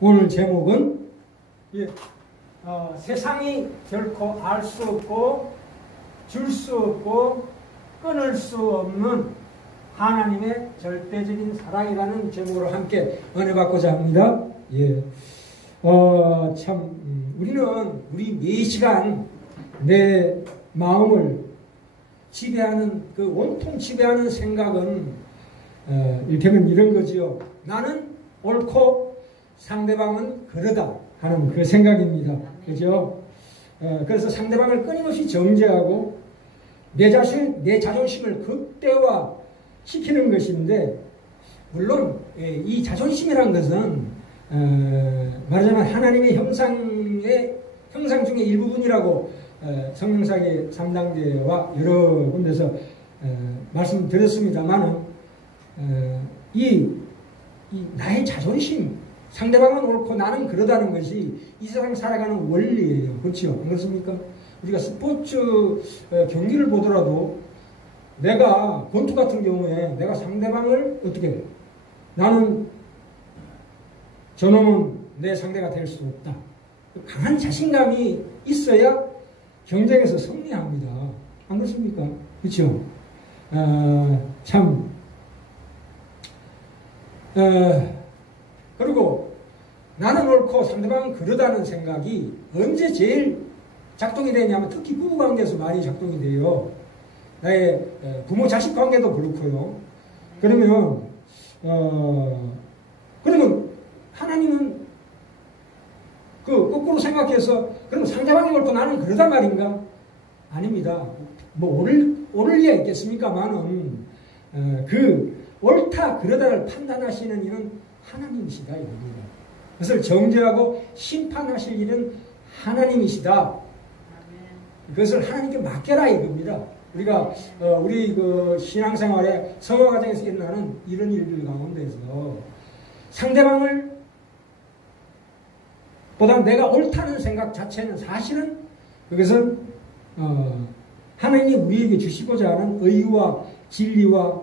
오늘 제목은 세상이 결코 알 수 없고 줄 수 없고 끊을 수 없는 하나님의 절대적인 사랑이라는 제목으로 함께 은혜 받고자 합니다. 우리 매 시간 내 마음을 지배하는 온통 지배하는 생각은 이를테면 이런 거지요. 나는 옳고 상대방은 그러다 하는 그 생각입니다. 그죠? 그래서 상대방을 끊임없이 정죄하고 내 자존심을 극대화시키는 것인데, 물론 이 자존심이란 것은 말하자면 하나님의 형상 중에 일부분이라고 성령사기 3단계와 여러 군데서 말씀드렸습니다만은 이 나의 자존심, 상대방은 옳고 나는 그러다는 것이 이 세상 살아가는 원리예요. 그렇죠? 안 그렇습니까? 우리가 스포츠 경기를 보더라도 내가 권투 같은 경우에 내가 상대방을 어떻게 저놈은 내 상대가 될 수 없다. 강한 자신감이 있어야 경쟁에서 승리합니다. 안 그렇습니까? 그렇죠? 그리고 나는 옳고 상대방은 그러다는 생각이 언제 제일 작동이 되냐면 특히 부부관계에서 많이 작동이 돼요. 나의 부모 자식 관계도 그렇고요. 그러면 하나님은 거꾸로 생각해서 그럼 상대방이 옳고 나는 그러단 말인가? 아닙니다. 뭐 옳을 리가 있겠습니까만은 옳다 그러다를 판단하시는 이는 하나님이시다 이겁니다. 그것을 정죄하고 심판하실 일은 하나님이시다. 그것을 하나님께 맡겨라 이겁니다. 우리가 우리 신앙생활에 성화과정에서 일어나는 이런 일들 가운데서 상대방을 보다 내가 옳다는 생각 자체는 사실은 그것은 하나님이 우리에게 주시고자 하는 의와 진리와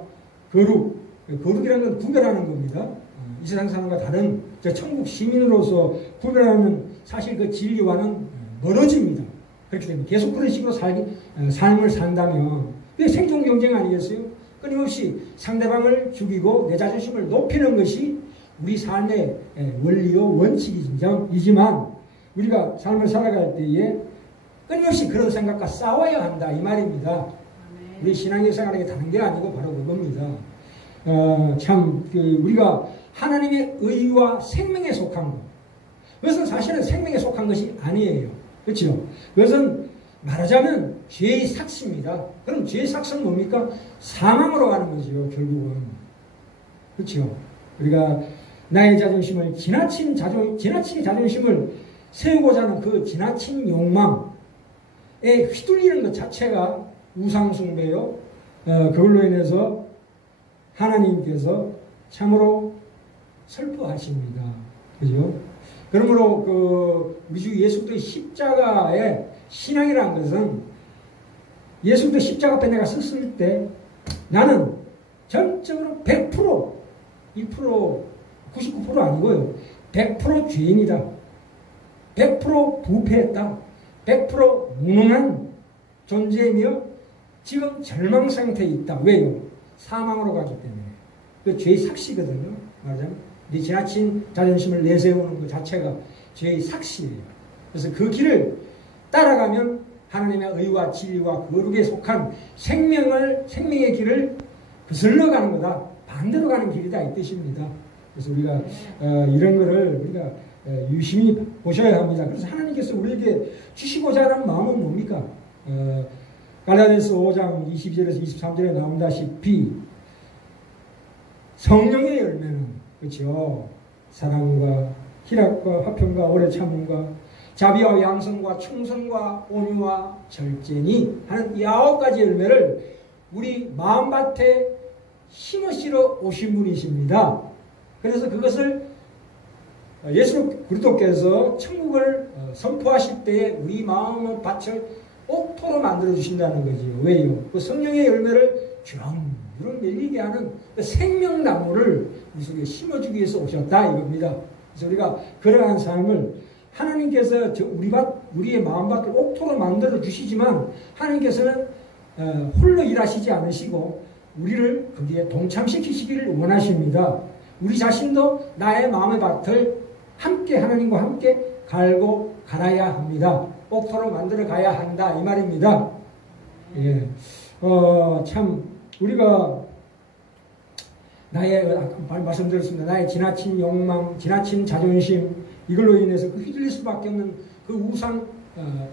거룩이라는 건 구별하는 겁니다. 이 세상 사람과 다른 천국 시민으로서 구별하는 사실 그 진리와는 멀어집니다. 그렇기 때문에 계속 그런 식으로 삶을 산다면 그게 생존 경쟁 아니겠어요? 끊임없이 상대방을 죽이고 내 자존심을 높이는 것이 우리 삶의 원리요 원칙이지만 우리가 삶을 살아갈 때에 끊임없이 그런 생각과 싸워야 한다 이 말입니다. 우리 신앙의 생활에 다른 게 아니고 바로 그겁니다. 우리가 하나님의 의와 생명에 속한 것, 그것은 사실은 생명에 속한 것이 아니에요. 그렇죠? 그것은 말하자면 죄의 삭스입니다. 그럼 죄의 삭스는 뭡니까? 사망으로 가는 거죠, 결국은. 그렇죠? 우리가 나의 자존심을 지나친 자존심을 세우고자 하는 그 지나친 욕망에 휘둘리는 것 자체가 우상숭배요. 그걸로 인해서 하나님께서 참으로 슬퍼하십니다. 그죠? 그러므로 우리 주 예수 그리스도의 십자가의 신앙이라는 것은 예수 그리스도 십자가 앞에 내가 섰을 때 나는 전적으로 100%, 1%, 99% 아니고요. 100% 죄인이다. 100% 부패했다. 100% 무능한 존재이며 지금 절망 상태에 있다. 왜요? 사망으로 가기 때문에. 그 죄의 삭시거든요. 말하자면. 네 지나친 자존심을 내세우는 것 자체가 죄의 삭시예요. 그래서 그 길을 따라가면 하나님의 의와 진리와 거룩에 속한 생명의 길을 거슬러 가는 거다. 반대로 가는 길이다 이 뜻입니다. 그래서 우리가 이런 거를 우리가 유심히 보셔야 합니다. 그래서 하나님께서 우리에게 주시고자 하는 마음은 뭡니까? 갈라디아서 5장 22절에서 23절에 나온다시피 성령의 열매는 그렇죠. 사랑과 희락과 화평과 오래 참음과 자비와 양성과 충성과 온유와 절제니 하는 이 9가지 열매를 우리 마음밭에 심으시러 오신 분이십니다. 그래서 그것을 예수 그리스도께서 천국을 선포하실 때에 우리 마음의 밭을 옥토로 만들어 주신다는 거지요. 왜요? 그 성령의 열매를 주렁주렁 열리게 하는 그 생명나무를 우리 속에 심어주기 위해서 오셨다 이겁니다. 그래서 우리가 그러한 삶을 하나님께서 우리의 마음밭을 옥토로 만들어 주시지만 하나님께서는 홀로 일하시지 않으시고 우리를 거기에 동참시키시기를 원하십니다. 우리 자신도 나의 마음의 밭을 함께 하나님과 함께 갈고 갈아야 합니다. 옥토로 만들어 가야 한다 이 말입니다. 예, 참 우리가 아까 말씀드렸습니다. 나의 지나친 욕망, 지나친 자존심 이걸로 인해서 휘둘릴 수밖에 없는 그 우상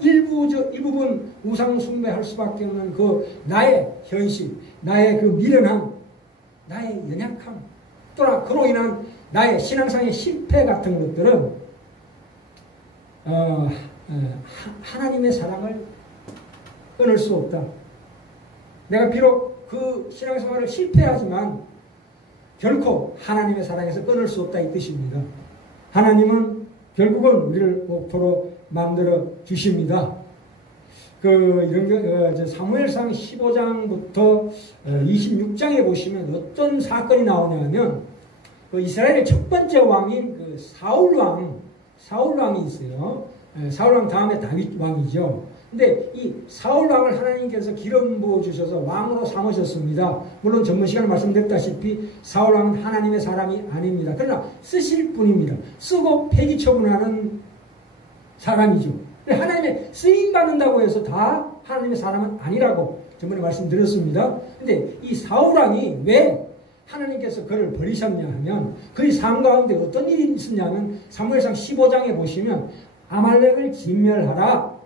일부분 우상 숭배할 수밖에 없는 그 나의 현실, 나의 그 미련함, 나의 연약함, 또나 그로 인한 나의 신앙상의 실패 같은 것들은 하나님의 사랑을 끊을 수 없다. 내가 비록 그 신앙생활을 실패하지만 결코 하나님의 사랑에서 끊을 수 없다 이 뜻입니다. 하나님은 결국은 우리를 옥토로 만들어 주십니다. 사무엘상 15장부터 26장에 보시면 어떤 사건이 나오냐면 이스라엘의 첫 번째 왕인 사울왕이 있어요. 사울왕 다음에 다윗 왕이죠. 근데 이 사울왕을 하나님께서 기름 부어 주셔서 왕으로 삼으셨습니다. 물론 전번 시간에 말씀드렸다시피 사울왕은 하나님의 사람이 아닙니다. 그러나 쓰실 분입니다. 쓰고 폐기 처분하는 사람이죠. 하나님의 쓰임받는다고 해서 다 하나님의 사람은 아니라고 전번에 말씀드렸습니다. 근데 이 사울왕이 왜 하나님께서 그를 버리셨냐 하면 그의 삶 가운데 어떤 일이 있었냐면 사무엘상 15장에 보시면 아말렉을 진멸하라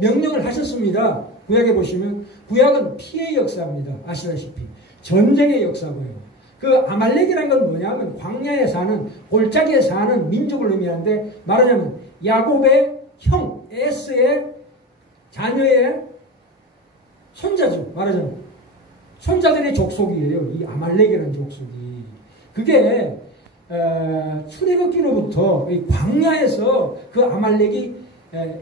명령을 하셨습니다. 구약에 보시면 구약은 피해의 역사입니다. 아시다시피 전쟁의 역사고요. 그 아말렉이라는 건 뭐냐면 광야에 사는 골짜기에 사는 민족을 의미하는데 말하자면 야곱의 형 에스의 자녀의 손자죠. 말하자면 손자들의 족속이에요. 이 아말렉이라는 족속이. 그게 출애굽기로부터 광야에서 그 아말렉이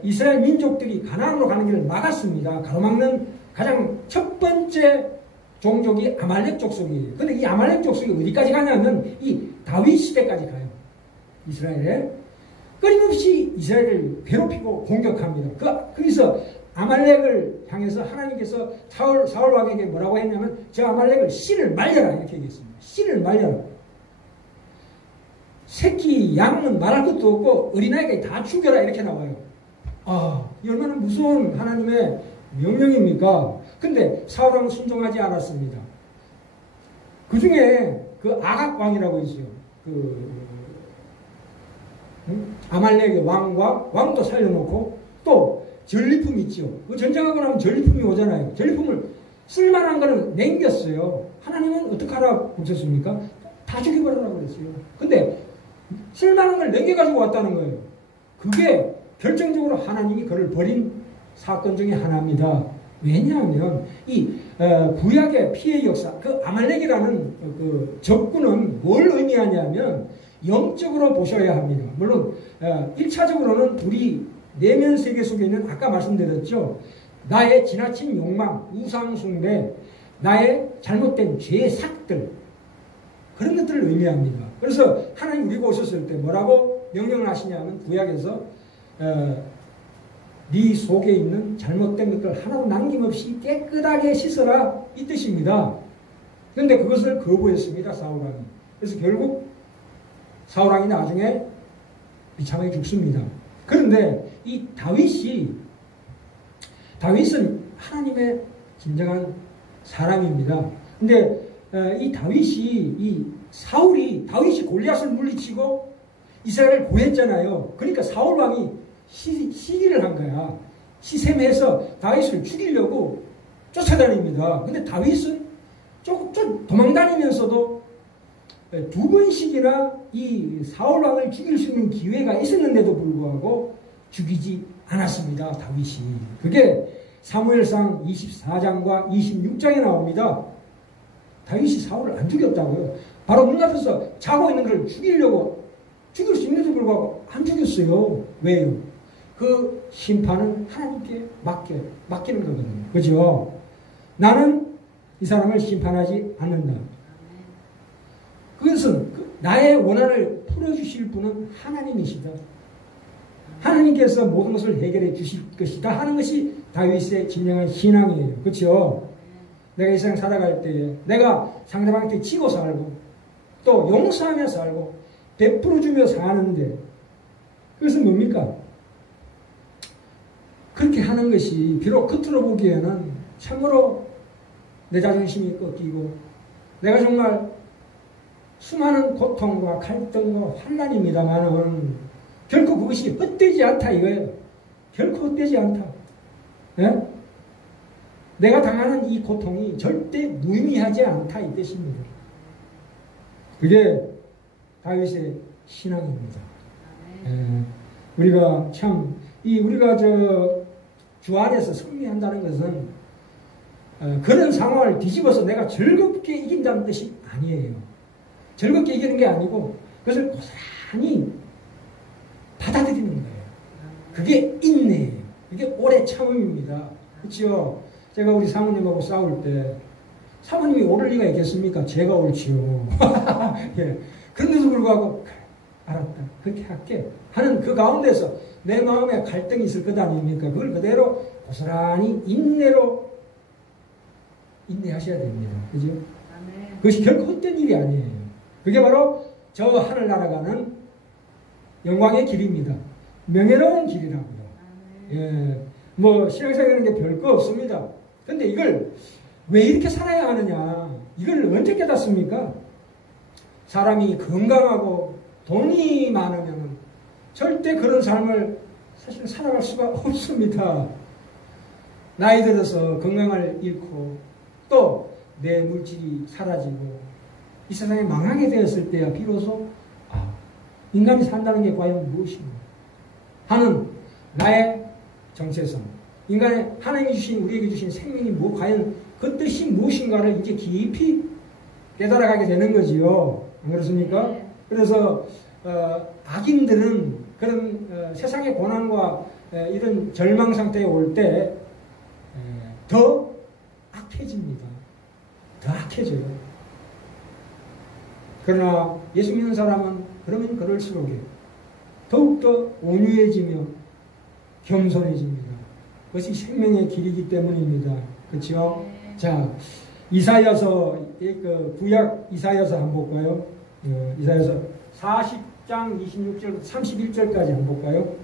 이스라엘 민족들이 가나안으로 가는 길을 막았습니다. 가로막는 가장 첫 번째 종족이 아말렉 족속이에요. 근데 이 아말렉 족속이 어디까지 가냐면 이 다윗 시대까지 가요. 이스라엘에. 끊임없이 이스라엘을 괴롭히고 공격합니다. 그래서 아말렉을 향해서 하나님께서 사울 왕에게 뭐라고 했냐면 저 아말렉을 씨를 말려라 이렇게 얘기했습니다. 씨를 말려라. 새끼 양은 말할 것도 없고 어린아이까지 다 죽여라 이렇게 나와요. 이 얼마나 무서운 하나님의 명령입니까? 근데 사울왕은 순종하지 않았습니다. 그 중에 그 아각 왕이라고 있어요. 아말렉의 왕도 살려놓고 또 전리품 있죠. 그 전쟁하고 나면 전리품이 오잖아요. 전리품을 쓸만한 거는 남겼어요. 하나님은 어떻게 하라고 그러셨습니까? 다 죽여버리라고 그랬어요. 근데 쓸만한 걸 남겨가지고 왔다는 거예요. 그게 결정적으로 하나님이 그를 버린 사건 중에 하나입니다. 왜냐하면 이 구약의 피해 역사, 그 아말렉이라는 그 적군은 뭘 의미하냐면 영적으로 보셔야 합니다. 물론 1차적으로는 우리 내면 세계 속에 있는 아까 말씀드렸죠. 나의 지나친 욕망, 우상 숭배, 나의 잘못된 죄삭들 그런 것들을 의미합니다. 그래서 하나님 우리가 오셨을 때 뭐라고 명령을 하시냐면 구약에서 네 속에 있는 잘못된 것들 하나도 남김없이 깨끗하게 씻어라 이 뜻입니다. 그런데 그것을 거부했습니다. 사울왕이. 그래서 결국 사울왕이 나중에 비참하게 죽습니다. 그런데 이 다윗은 하나님의 진정한 사람입니다. 근데 이 다윗이 골리앗을 물리치고 이스라엘을 구했잖아요. 그러니까 사울왕이 시기를 한 거야. 시샘해서 다윗을 죽이려고 쫓아다닙니다. 근데 다윗은 좀 도망다니면서도 두 번씩이나 이 사울왕을 죽일 수 있는 기회가 있었는데도 불구하고 죽이지 않았습니다. 다윗이. 그게 사무엘상 24장과 26장에 나옵니다. 다윗이 사울을 안 죽였다고요. 바로 눈앞에서 자고 있는 걸 죽일 수 있는데도 불구하고 안 죽였어요. 왜요? 그 심판은 하나님께 맡기는 거거든요. 그죠? 나는 이 사람을 심판하지 않는다. 그것은 나의 원한을 풀어주실 분은 하나님이시다. 하나님께서 모든 것을 해결해 주실 것이다 하는 것이 다윗의 진정한 신앙이에요. 그렇죠? 내가 이 세상 살아갈 때에 내가 상대방한테 지고 살고 또 용서하며 살고 베풀어주며 사는데 그것은 뭡니까? 그렇게 하는 것이 비록 겉으로 보기에는 참으로 내 자존심이 꺾이고 내가 정말 수많은 고통과 갈등과 환난입니다만은 결코 그것이 헛되지 않다 이거예요. 결코 헛되지 않다. 예? 내가 당하는 이 고통이 절대 무의미하지 않다 이 뜻입니다. 그게 다윗의 신앙입니다. 예. 우리가 참 우리가 주 안에서 승리한다는 것은 그런 상황을 뒤집어서 내가 즐겁게 이긴다는 뜻이 아니에요. 즐겁게 이기는 게 아니고 그것을 고스란히 받아들이는 거예요. 그게 인내예요. 이게 오래 참음입니다. 그렇죠? 제가 우리 사모님하고 싸울 때 사모님이 옳을 리가 있겠습니까? 제가 옳지요. 예. 그런데도 불구하고 알았다. 그렇게 할게. 하는 그 가운데서 내 마음에 갈등이 있을 것 아닙니까? 그걸 그대로 고스란히 인내하셔야 됩니다. 그죠? 그것이 결코 헛된 일이 아니에요. 그게 바로 저 하늘 날아가는 영광의 길입니다. 명예로운 길이라고요. 예. 뭐 신앙생활하는 게 별거 없습니다. 근데 이걸 왜 이렇게 살아야 하느냐? 이걸 언제 깨닫습니까? 사람이 건강하고 돈이 많으면 절대 그런 삶을 사실 살아갈 수가 없습니다. 나이 들어서 건강을 잃고 또 내 물질이 사라지고 이 세상에 망하게 되었을 때야 비로소 인간이 산다는 게 과연 무엇인가 하는 나의 정체성, 인간의 하나님이 주신 우리에게 주신 생명이 과연 그 뜻이 무엇인가를 이제 깊이 깨달아가게 되는 거지요. 안 그렇습니까? 그래서 악인들은 그런 세상의 고난과 이런 절망 상태에 올 때 더 악해집니다. 더 악해져요. 그러나 예수 믿는 사람은 그러면 그럴수록 더욱더 온유해지며 겸손해집니다. 그것이 생명의 길이기 때문입니다. 그렇죠? 자, 이사야서, 구약 이사야서 한번 볼까요? 이사야서 40장 26절, 31절까지 한번 볼까요?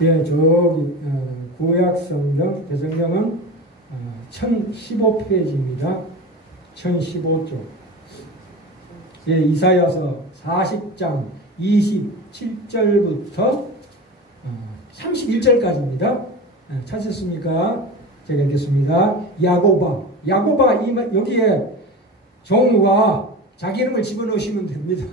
예, 저기 구약 성경, 대성경은 1015페이지입니다. 1015쪽. 예, 이사야서 40장 27절부터 31절까지입니다. 찾으셨습니까? 제가 읽겠습니다. 야고바, 여기에 종우가 자기 이름을 집어넣으시면 됩니다.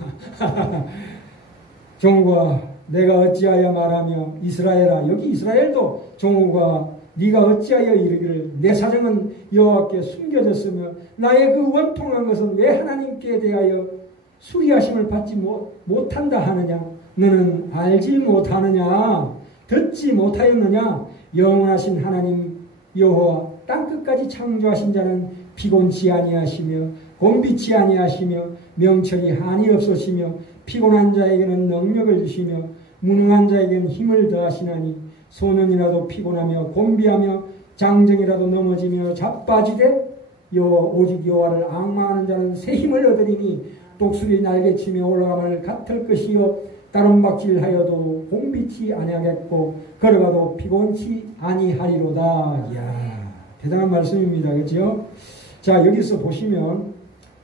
종우가 내가 어찌하여 말하며 이스라엘아, 여기 이스라엘도 종우가 네가 어찌하여 이르기를 내 사정은 여호와께 숨겨졌으며 나의 그 원통한 것은 왜 하나님께 대하여 수리하심을 받지 못한다 하느냐? 너는 알지 못하느냐? 듣지 못하였느냐? 영원하신 하나님 여호와 땅끝까지 창조하신 자는 피곤치 아니하시며 곤비치 아니하시며 명철이 한이 없으시며 피곤한 자에게는 능력을 주시며 무능한 자에게는 힘을 더하시나니 소년이라도 피곤하며 곤비하며 장정이라도 넘어지며 자빠지되 오직 여호와를 앙망하는 자는 새 힘을 얻으리니 독수리 날개치며 올라감을 같을 것이요 다른 박질하여도 곤비치 아니하겠고 걸어가도 피곤치 아니하리로다. 이야, 대단한 말씀입니다. 그렇죠? 자, 여기서 보시면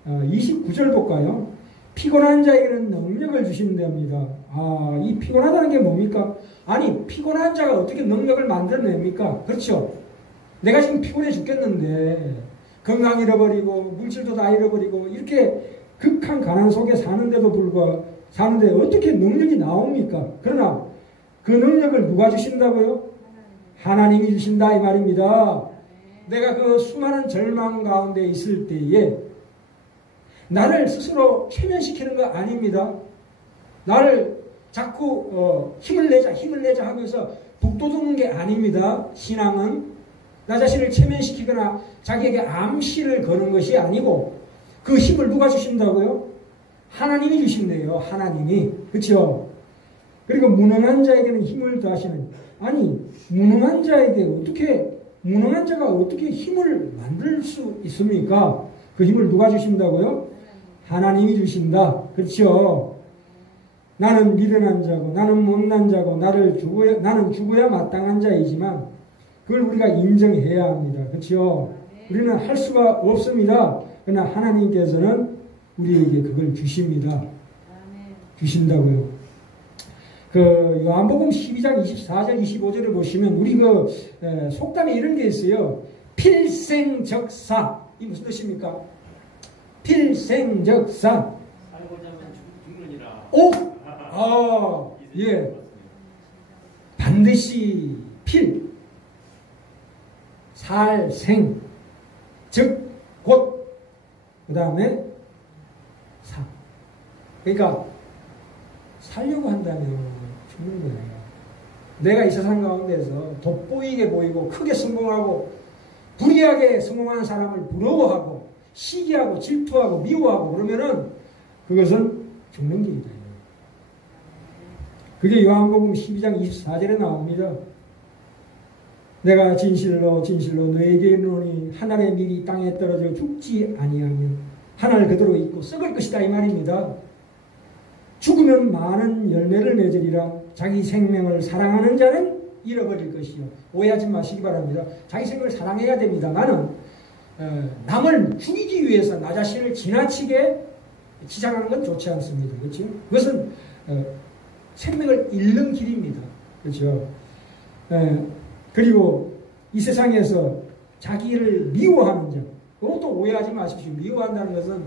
29절 볼까요? 피곤한 자에게는 능력을 주신답니다. 이 피곤하다는 게 뭡니까? 아니, 피곤한 자가 어떻게 능력을 만들어냅니까? 그렇죠? 내가 지금 피곤해 죽겠는데 건강 잃어버리고 물질도 다 잃어버리고 이렇게 극한 가난 속에 사는데도 불구하고 사는데 어떻게 능력이 나옵니까? 그러나 그 능력을 누가 주신다고요? 하나님이 주신다 이 말입니다. 내가 그 수많은 절망 가운데 있을 때에 나를 스스로 최면시키는 거 아닙니다. 나를 자꾸 힘을 내자 하면서 북돋우는 게 아닙니다. 신앙은 나 자신을 최면시키거나 자기에게 암시를 거는 것이 아니고 그 힘을 누가 주신다고요? 하나님이 주신대요. 하나님이. 그렇죠? 그리고 무능한 자에게는 힘을 더하시는. 아니 무능한 자가 어떻게 힘을 만들 수 있습니까? 그 힘을 누가 주신다고요? 하나님이 주신다. 그렇죠? 나는 미련한 자고 나는 못난 자고 나는 죽어야 마땅한 자이지만 그걸 우리가 인정해야 합니다. 그렇죠? 우리는 할 수가 없습니다. 그러나 하나님께서는 우리에게 그걸 주십니다. 주신다고요. 그 요한복음 12장 24절 25절을 보시면 우리 그 속담에 이런 게 있어요. 필생적사. 이 무슨 뜻입니까? 필생적사. 살고자 하면 죽느니라. 오! 예. 반드시 필. 살생. 즉, 곧. 그 다음에 사. 그러니까 살려고 한다면 죽는 거예요. 내가 이 세상 가운데서 돋보이게 보이고 크게 성공하고 불의하게 성공하는 사람을 부러워하고 시기하고 질투하고 미워하고 그러면은 그것은 죽는 길이다. 그게 요한복음 12장 24절에 나옵니다. 내가 진실로 너에게 이르노니 한 알의 밀이 땅에 떨어져 죽지 아니하면 한 알 그대로 있고 썩을 것이다 이 말입니다. 죽으면 많은 열매를 맺으리라. 자기 생명을 사랑하는 자는 잃어버릴 것이요. 오해하지 마시기 바랍니다. 자기 생명을 사랑해야 됩니다. 나는 남을 죽이기 위해서 나 자신을 지나치게 치장하는 건 좋지 않습니다. 그렇죠? 그것은 생명을 잃는 길입니다. 그렇죠? 그리고 이 세상에서 자기를 미워하는 자, 그것도 오해하지 마십시오. 미워한다는 것은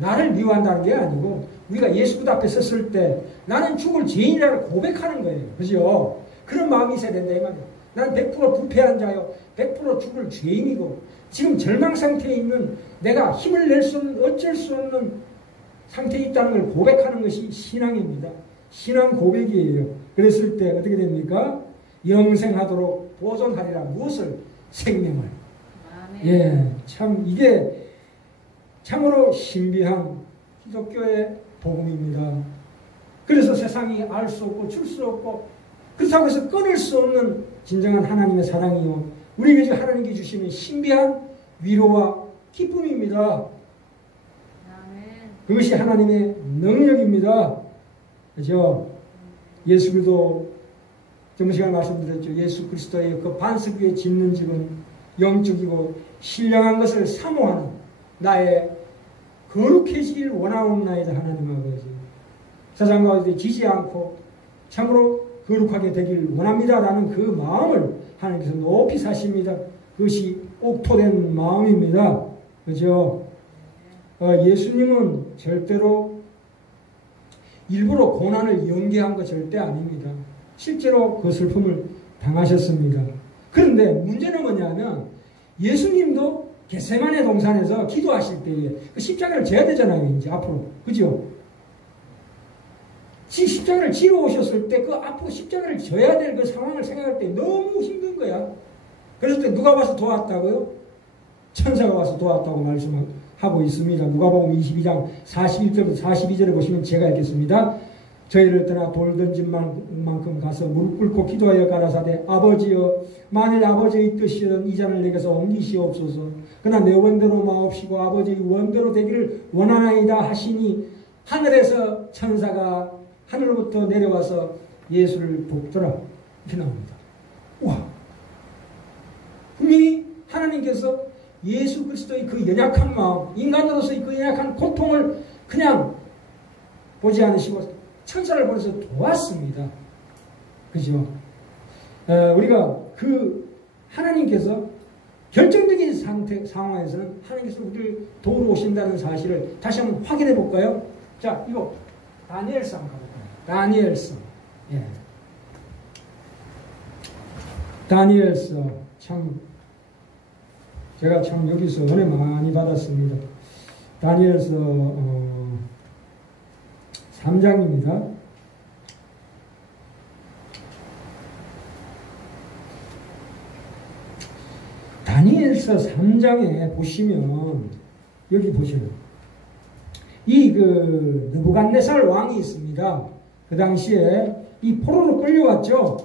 나를 미워한다는 게 아니고 우리가 예수 그 앞에 섰을 때 나는 죽을 죄인이라고 고백하는 거예요. 그죠? 그런 마음이 있어야 된다 이 말이에요. 나는 100% 부패한 자요. 100% 죽을 죄인이고 지금 절망 상태에 있는 내가 힘을 낼 수 없는 어쩔 수 없는 상태에 있다는 걸 고백하는 것이 신앙입니다. 신앙 고백이에요. 그랬을 때 어떻게 됩니까? 영생하도록 보존하리라. 무엇을? 생명을. 예, 참 이게 참으로 신비한 기독교의 복음입니다. 그래서 세상이 알 수 없고 줄 수 없고 그렇다고 해서 끊을 수 없는 진정한 하나님의 사랑이요. 우리에게 지금 하나님께 주시는 신비한 위로와 기쁨입니다. 그것이 하나님의 능력입니다. 그렇죠? 예수 그리스도 좀 시간에 말씀드렸죠. 예수 그리스도의 그 반석 위에 짓는 집은 영적이고 신령한 것을 사모하는 나의 거룩해지길 원하옵나이다. 하나님 아버지 세상 가운데 지지 않고 참으로 거룩하게 되길 원합니다라는 그 마음을 하나님께서 높이 사십니다. 그것이 옥토된 마음입니다. 그렇죠? 예수님은 절대로 일부러 고난을 연기한 거 절대 아닙니다. 실제로 그 슬픔을 당하셨습니다. 그런데 문제는 뭐냐면 예수님도 겟세마네 동산에서 기도하실 때에 그 십자가를 져야 되잖아요. 이제 앞으로. 그죠? 십자가를 지러 오셨을 때 그 앞으로 십자가를 져야 될 그 상황을 생각할 때 너무 힘든 거야. 그랬을 때 누가 와서 도왔다고요? 천사가 와서 도왔다고 말씀하고 있습니다. 누가복음 22장 41절부터 42절에 보시면 제가 읽겠습니다. 저희를 떠나 돌 던진 만큼 가서 무릎 꿇고 기도하여 가라사대 아버지여 만일 아버지의 뜻이든 이 잔을 내게서 옮기시옵소서. 그러나 내 원대로 마옵시고 아버지의 원대로 되기를 원하나이다 하시니 하늘에서 천사가 하늘로부터 내려와서 예수를 돕더라. 이렇게 나옵니다. 와, 분명히 하나님께서 예수 그리스도의 그 연약한 마음, 인간으로서의 그 연약한 고통을 그냥 보지 않으시고 천사를 보내서 도왔습니다. 그죠? 우리가 그 하나님께서 결정적인 상황에서는 하나님께서 우리를 도우러 오신다는 사실을 다시 한번 확인해 볼까요? 자, 이거 다니엘서 한번 가볼까요? 다니엘서. 예. 다니엘서 참 제가 참 여기서 은혜 많이 받았습니다. 다니엘서 3장입니다. 다니엘서 3장에 보시면 여기 보시면 이 그 느부갓네살 왕이 있습니다. 그 당시에 이 포로로 끌려왔죠.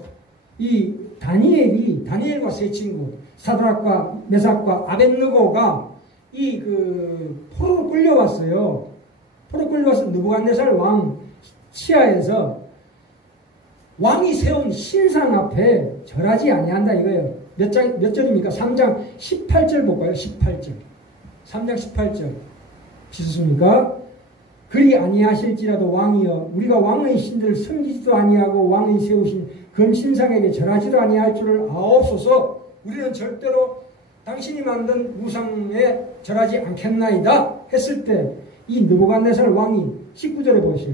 이 다니엘과 세 친구 사드락과 메삭과 아벳느고가 이 그 포로로 끌려왔어요. 포로 끌려와서 느부갓네살 왕 치하에서 왕이 세운 신상 앞에 절하지 아니한다 이거예요. 몇 절입니까? 3장 18절 볼까요? 18절. 3장 18절. 지수습니까? 그리 아니하실지라도 왕이여 우리가 왕의 신들을 섬기지도 아니하고 왕이 세우신 금신상에게 절하지도 아니할 줄을 아옵소서. 우리는 절대로 당신이 만든 우상에 절하지 않겠나이다 했을 때 이 느부갓네살 왕이 19절에 보시오.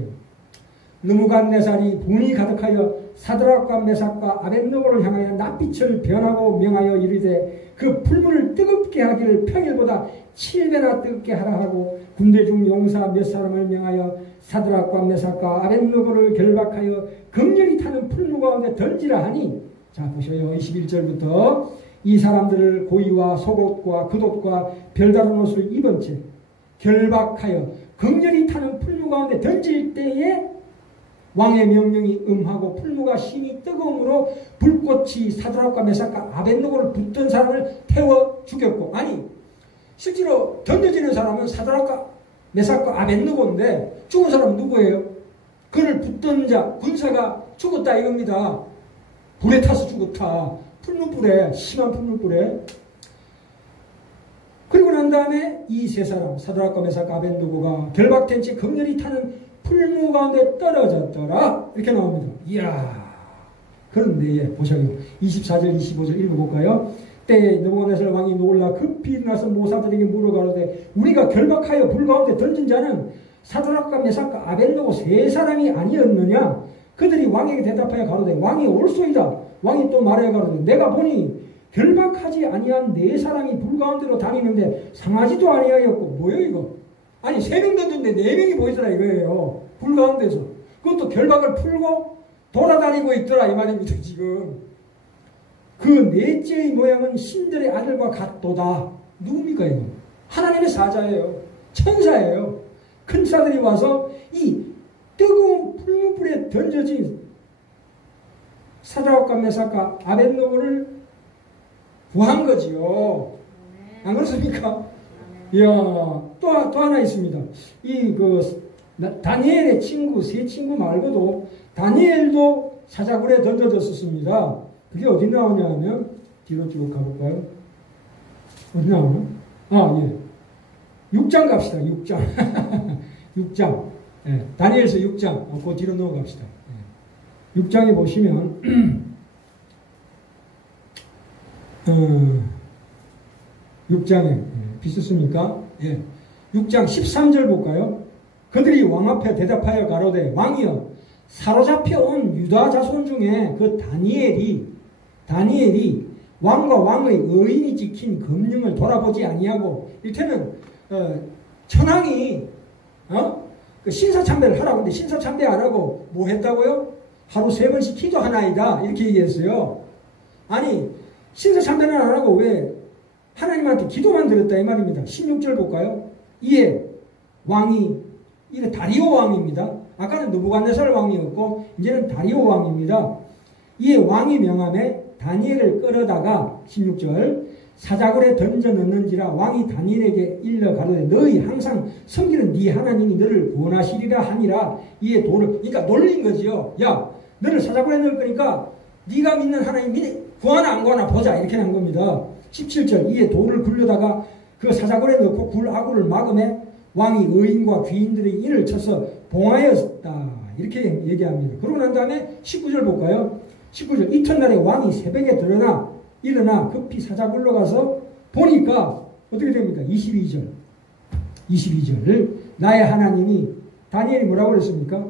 느부갓네살이 분이 가득하여 사드락과 메삭과 아벳느고를 향하여 낯빛을 변하고 명하여 이르되 그 풀물을 뜨겁게 하기를 평일보다 7배나 뜨겁게 하라 하고 군대 중 용사 몇 사람을 명하여 사드락과 메삭과 아벳느고를 결박하여 극렬히 타는 풀물 가운데 던지라 하니, 자 보셔요. 21절부터 이 사람들을 고이와 속옷과 겉옷과 별다른 옷을 입은 채 결박하여 극렬히 타는 풀무 가운데 던질 때에 왕의 명령이 음하고 풀무가 심히 뜨거움으로 불꽃이 사드락과 메삭과 아벳느고를 붙던 사람을 태워 죽였고, 아니 실제로 던져지는 사람은 사드락과 메삭과 아벳느고인데 죽은 사람은 누구예요? 그를 붙던 자 군사가 죽었다 이겁니다. 불에 타서 죽었다. 풀무불에, 심한 풀무불에. 그리고 난 다음에 이 세 사람 사드락과 메삭과 아벳느고가 결박된 채 극렬히 타는 풀무 가운데 떨어졌더라 이렇게 나옵니다. 이야. 그런데 보셔요. 24절 25절 읽어볼까요? 때에 느부갓네살 왕이 놀라 급히 일어나서 모사들에게 물어가로되 우리가 결박하여 불 가운데 던진 자는 사드락과 메삭과 아벳느고 세 사람이 아니었느냐? 그들이 왕에게 대답하여 가로되 왕이 옳소이다. 왕이 또 말하여 가로되 내가 보니 결박하지 아니한 네 사람이 불 가운데로 다니는데 상하지도 아니하였고. 뭐예요 이거? 아니 3명 던졌는데 4명이 보이더라 이거예요. 불 가운데서. 그것도 결박을 풀고 돌아다니고 있더라 이 말입니다. 지금 그 넷째의 모양은 신들의 아들과 같도다. 누굽니까 이거? 하나님의 사자예요. 천사예요. 큰 사들이 와서 이 뜨거운 풀무불에 던져진 사드락과 메삭과 아벳느고를 구한 거지요. 안 그렇습니까? 이야, 또 하나 있습니다. 다니엘의 친구, 세 친구 말고도 다니엘도 사자굴에 던져졌었습니다. 그게 어디 나오냐 하면, 뒤로 쭉 가볼까요? 어디 나오나? 아, 예. 6장 갑시다, 6장. 6장. 예, 다니엘서 6장. 그 뒤로 넘어갑시다. 예. 6장에 보시면, 6장에 비슷습니까? 예. 6장 13절 볼까요? 그들이 왕 앞에 대답하여 가로되 왕이여 사로잡혀 온 유다 자손 중에 그 다니엘이 왕과 왕의 의인이 지킨 금령을 돌아보지 아니하고, 이때는 천황이 그 신사참배를 하라고 하는데 신사참배 안 하고 뭐 했다고요? 하루 3번씩 기도하나이다 이렇게 얘기했어요. 아니 신사참배는 안 하고 왜 하나님한테 기도만 드렸다 이 말입니다. 16절 볼까요? 이에 왕이, 이게 다리오 왕입니다. 아까는 느부갓네살 왕이었고 이제는 다리오 왕입니다. 이에 왕이 명함에 다니엘을 끌어다가 16절 사자굴에 던져 넣는지라 왕이 다니엘에게 일러 가로되 너희 항상 섬기는 네 하나님이 너를 구원하시리라 하니라. 이에 돌을, 그러니까 놀린 거지요. 야 너를 사자굴에 넣을 거니까 네가 믿는 하나님이 구하나 안 구하나 보자 이렇게 한 겁니다. 17절 이에 돌을 굴려다가 그 사자굴에 넣고 굴 아구를 막음에 왕이 의인과 귀인들의 인을 쳐서 봉하였다 이렇게 얘기합니다. 그러고 난 다음에 19절 볼까요? 19절 이튿날에 왕이 새벽에 일어나 급히 사자굴로 가서 보니까 어떻게 됩니까? 22절 나의 하나님이, 다니엘이 뭐라고 그랬습니까?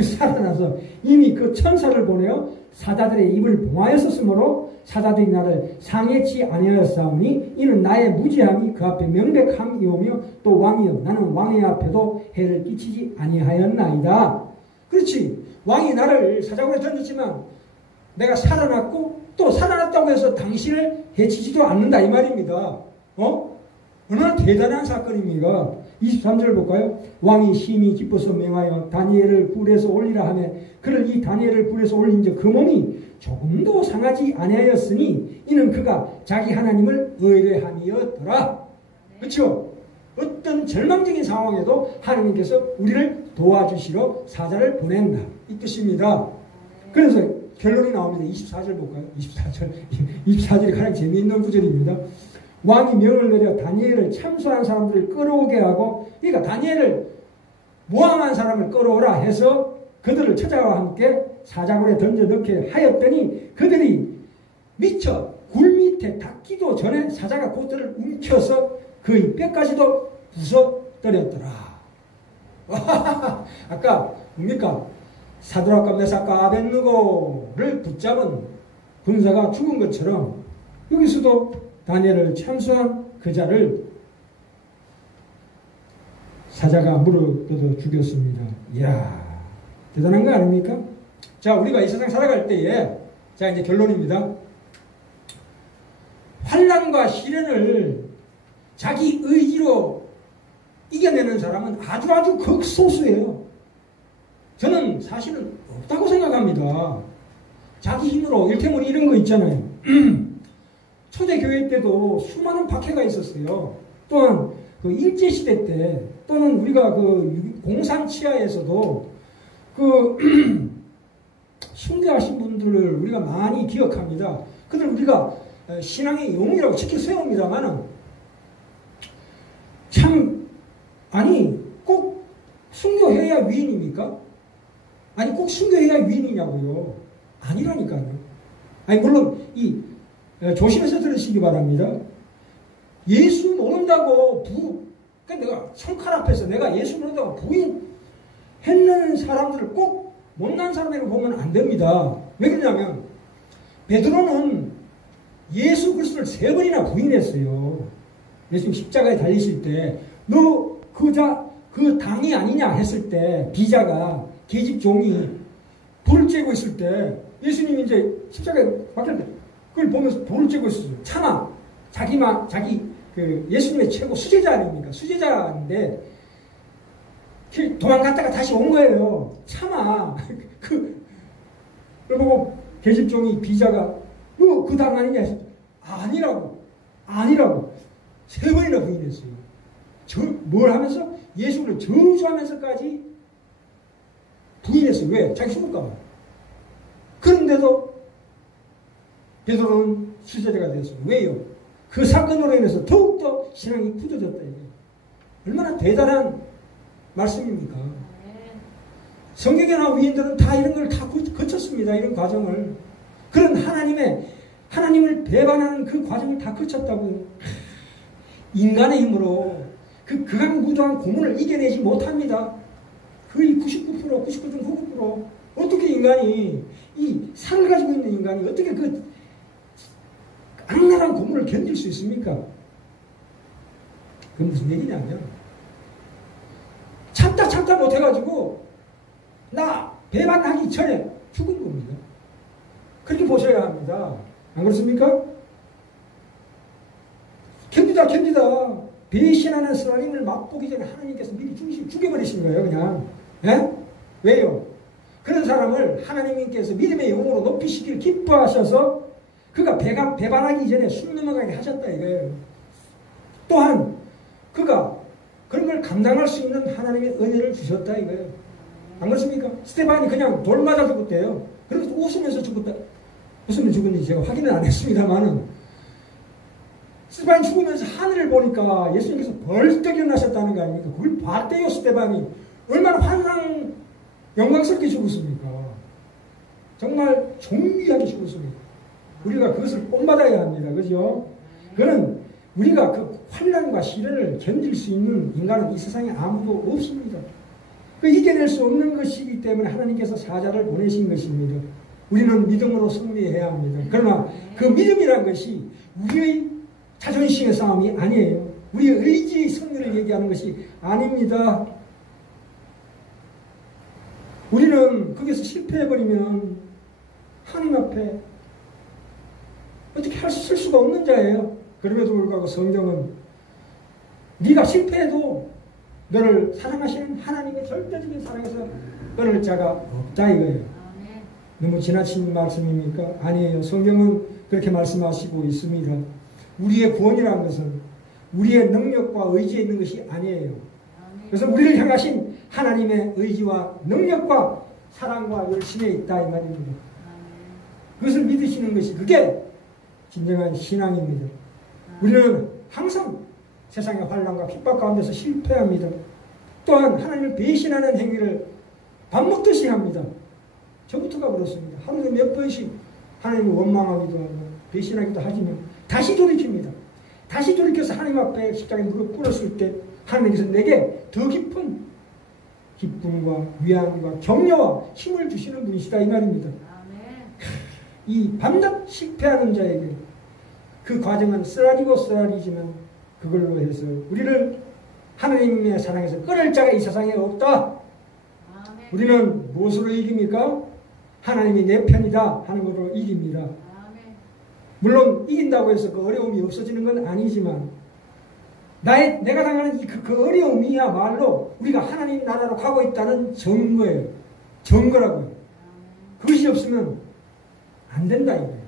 살아나서 이미 그 천사를 보내어 사자들의 입을 봉하였었으므로 사자들이 나를 상해치 아니하였사오니 이는 나의 무지함이 그 앞에 명백함이오며 또 왕이여 나는 왕의 앞에도 해를 끼치지 아니하였나이다. 그렇지, 왕이 나를 사자굴에 던졌지만 내가 살아났고 또 살아났다고 해서 당신을 해치지도 않는다 이 말입니다. 얼마나 대단한 사건입니까? 23절 볼까요? 왕이 심히 기뻐서 명하여 다니엘을 굴에서 올리라 하며 그를 이 다니엘을 굴에서 올린즉 그 몸이 조금도 상하지 아니하였으니 이는 그가 자기 하나님을 의뢰함이었더라. 그렇죠? 어떤 절망적인 상황에도 하나님께서 우리를 도와주시러 사자를 보낸다. 이 뜻입니다. 그래서 결론이 나옵니다. 24절 볼까요? 24절이 가장 재미있는 구절입니다. 왕이 명을 내려 다니엘을 참수한 사람들을 끌어오게 하고, 그러니까 다니엘을 모함한 사람을 끌어오라 해서 그들을 처자와 함께 사자굴에 던져 넣게 하였더니 그들이 미쳐 굴 밑에 닿기도 전에 사자가 그들을 움켜서 그의 뼈까지도 부숴뜨렸더라. 아까 뭡니까? 사드락과 메삭과 아벳느고를 붙잡은 군사가 죽은 것처럼 여기서도 다니엘을 참수한 그 자를 사자가 물어뜯어 죽였습니다. 이야, 대단한 거 아닙니까? 자, 우리가 이 세상 살아갈 때에, 자, 이제 결론입니다. 환난과 시련을 자기 의지로 이겨내는 사람은 아주 극소수예요. 저는 사실은 없다고 생각합니다. 자기 힘으로, 일테면 이런 거 있잖아요. 초대교회 때도 수많은 박해가 있었어요. 또한 그 일제시대 때, 또는 우리가 그 공산치하에서도 그 순교하신 분들을 우리가 많이 기억합니다. 그들 우리가 신앙의 영웅이라고 지켜 세웁니다만은 참, 아니, 꼭 순교해야 위인입니까? 아니, 꼭 순교해야 위인이냐고요. 아니라니까요. 아니, 물론 조심해서 들으시기 바랍니다. 예수 모른다고 그러니까 내가 성칼 앞에서 내가 예수 모른다고 부인했는 사람들을 꼭 못난 사람이라고 보면 안 됩니다. 왜 그러냐면 베드로는 예수 그리스도를 3번이나 부인했어요. 예수님 십자가에 달리실 때 너 그 당이 아니냐 했을 때 비자가 계집 종이 불을 쬐고 있을 때 예수님이 이제 십자가에 박힐 때 그걸 보면서 불을 쬐고 있었어요. 차마 자기 그 예수님의 최고 수제자 아닙니까? 수제자인데 도망갔다가 다시 온 거예요. 차마 그걸 보고 계집종이 비자가 너 그 당 아니냐 해서 아니라고 3번이나 부인했어요. 뭘 하면서? 예수를 저주하면서까지 부인했어요. 왜? 자기 죽을까 봐. 그런데도 베드로는 수제자가 되었어요. 왜요? 그 사건으로 인해서 더욱더 신앙이 굳어졌다. 이게 얼마나 대단한 말씀입니까? 성경에 나온 위인들은 다 이런 걸 다 거쳤습니다. 이런 과정을. 그런 하나님을 배반하는 그 과정을 다 거쳤다고요. 인간의 힘으로 그 극악무도한 고문을 이겨내지 못합니다. 거의 99%, 99.99% 어떻게 인간이 이 살을 가지고 있는 인간이 어떻게 그 악랄한 고문을 견딜 수 있습니까? 그건 무슨 얘기냐면 참다 못해가지고 나 배반하기 전에 죽은 겁니다. 그렇게 보셔야 합니다. 안 그렇습니까? 견디다 배신하는 스라림을 맛보기 전에 하나님께서 미리 죽여버리신 거예요. 그냥. 예? 왜요? 그런 사람을 하나님께서 믿음의 영으로 높이시길 기뻐하셔서 그가 배반하기 전에 숨 넘어가게 하셨다 이거예요. 또한 그가 그런 걸 감당할 수 있는 하나님의 은혜를 주셨다 이거예요. 안 그렇습니까? 스테반이 그냥 돌 맞아 죽었대요. 그래서 웃으면서 죽었다. 웃으면 죽었는지 제가 확인은 안 했습니다만은 스테반이 죽으면서 하늘을 보니까 예수님께서 벌떡 일어나셨다는 거 아닙니까? 그걸 봤대요. 스테반이 얼마나 영광스럽게 죽었습니까? 정말 존귀하게 죽었습니다. 우리가 그것을 본받아야 합니다. 그죠? 그는 우리가 그 환난과 시련을 견딜 수 있는 인간은 이 세상에 아무도 없습니다. 그 이겨낼 수 없는 것이기 때문에 하나님께서 사자를 보내신 것입니다. 우리는 믿음으로 승리해야 합니다. 그러나 그 믿음이란 것이 우리의 자존심의 싸움이 아니에요. 우리의 의지의 승리를 얘기하는 것이 아닙니다. 우리는 거기서 실패해버리면 하나님 앞에 어떻게 쓸 수가 없는 자예요. 그럼에도 불구하고 성경은 네가 실패해도 너를 사랑하시는 하나님의 절대적인 사랑에서 끊을 자가 없다 이거예요. 너무 지나친 말씀입니까? 아니에요. 성경은 그렇게 말씀하시고 있습니다. 우리의 구원이라는 것은 우리의 능력과 의지에 있는 것이 아니에요. 그래서 우리를 향하신 하나님의 의지와 능력과 사랑과 열심에 있다 이 말입니다. 그것을 믿으시는 것이 그게 진정한 신앙입니다. 우리는 항상 세상의 환난과 핍박 가운데서 실패합니다. 또한 하나님을 배신하는 행위를 밥 먹듯이 합니다. 저부터가 그렇습니다. 하루에 몇 번씩 하나님을 원망하기도 하고 배신하기도 하지만 다시 돌이킵니다. 다시 돌이켜서 하나님 앞에 십자가에 무릎 꿇었을 때 하나님께서 내게 더 깊은 기쁨과 위안과 격려와 힘을 주시는 분이시다 이 말입니다. 이 밤낮 실패하는 자에게 그 과정은 쓰라리고 쓰라리지만 그걸로 해서 우리를 하나님의 사랑에서 끊을 자가 이 세상에 없다. 우리는 무엇으로 이깁니까? 하나님이 내 편이다 하는 것으로 이깁니다. 물론 이긴다고 해서 그 어려움이 없어지는 건 아니지만 내가 당하는 그 어려움이야말로 우리가 하나님 나라로 가고 있다는 증거예요. 증거라고요. 그것이 없으면 안 된다 이거예요.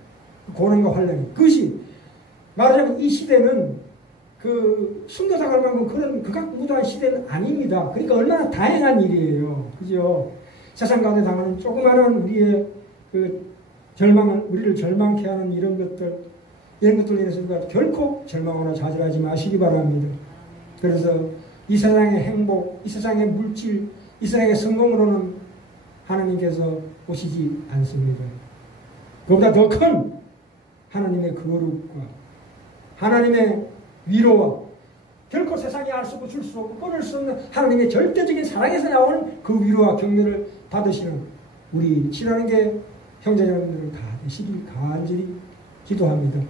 고난과 환난이. 그것이 말하자면 이 시대는 그 순교사갈 만큼 그런 극악무도한 시대는 아닙니다. 그러니까 얼마나 다행한 일이에요. 그죠? 세상 가운데 당하는 조그마한 우리의 그 우리를 절망케 하는 이런 것들로 인해서 우리가 결코 절망하거나 좌절하지 마시기 바랍니다. 그래서 이 세상의 행복, 이 세상의 물질, 이 세상의 성공으로는 하나님께서 오시지 않습니다. 그보다 더 큰 하나님의 거룩과 하나님의 위로와 결코 세상이 알 수 없고 줄 수 없고 끊을 수 없는 하나님의 절대적인 사랑에서 나오는 그 위로와 격려를 받으시는 우리 친하게 형제자매들을 다 되시길 간절히 기도합니다.